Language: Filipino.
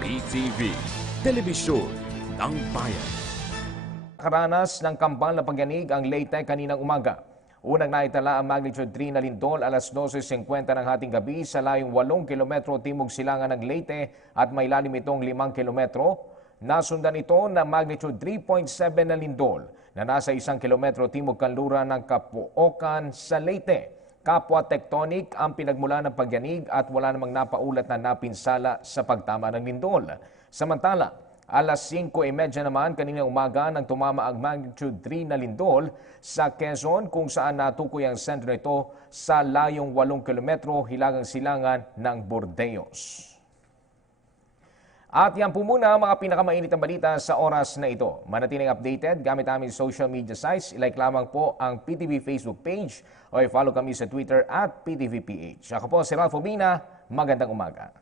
PTV, Telebisyon ng Bayan. Karanas ng kambal na pagyanig ang Leyte kaninang umaga. Unang naitala ang magnitude 3 na lindol alas 12.50 ng hating gabi sa layong 8 kilometro timog silangan ng Leyte at may lalim itong 5 kilometro. Nasundan ito ng magnitude 3.7 na lindol na nasa 1 kilometro timog kanluran ng Kapuokan sa Leyte. Kapwa tectonic ang pinagmula ng pagyanig at wala namang napaulat na napinsala sa pagtama ng lindol. Samantala, alas 5.30 naman kanina umaga nang tumama ang magnitude 3 na lindol sa Quezon kung saan natukoy ang sentro nito sa layong 8 kilometro hilagang silangan ng Bordeos. At yan po muna ang mga pinakamainit na balita sa oras na ito. Manatiling updated gamit aming social media sites. Ilike lamang po ang PTV Facebook page o i-follow kami sa Twitter at PTVPH. Ako po si Ralph Obina. Magandang umaga.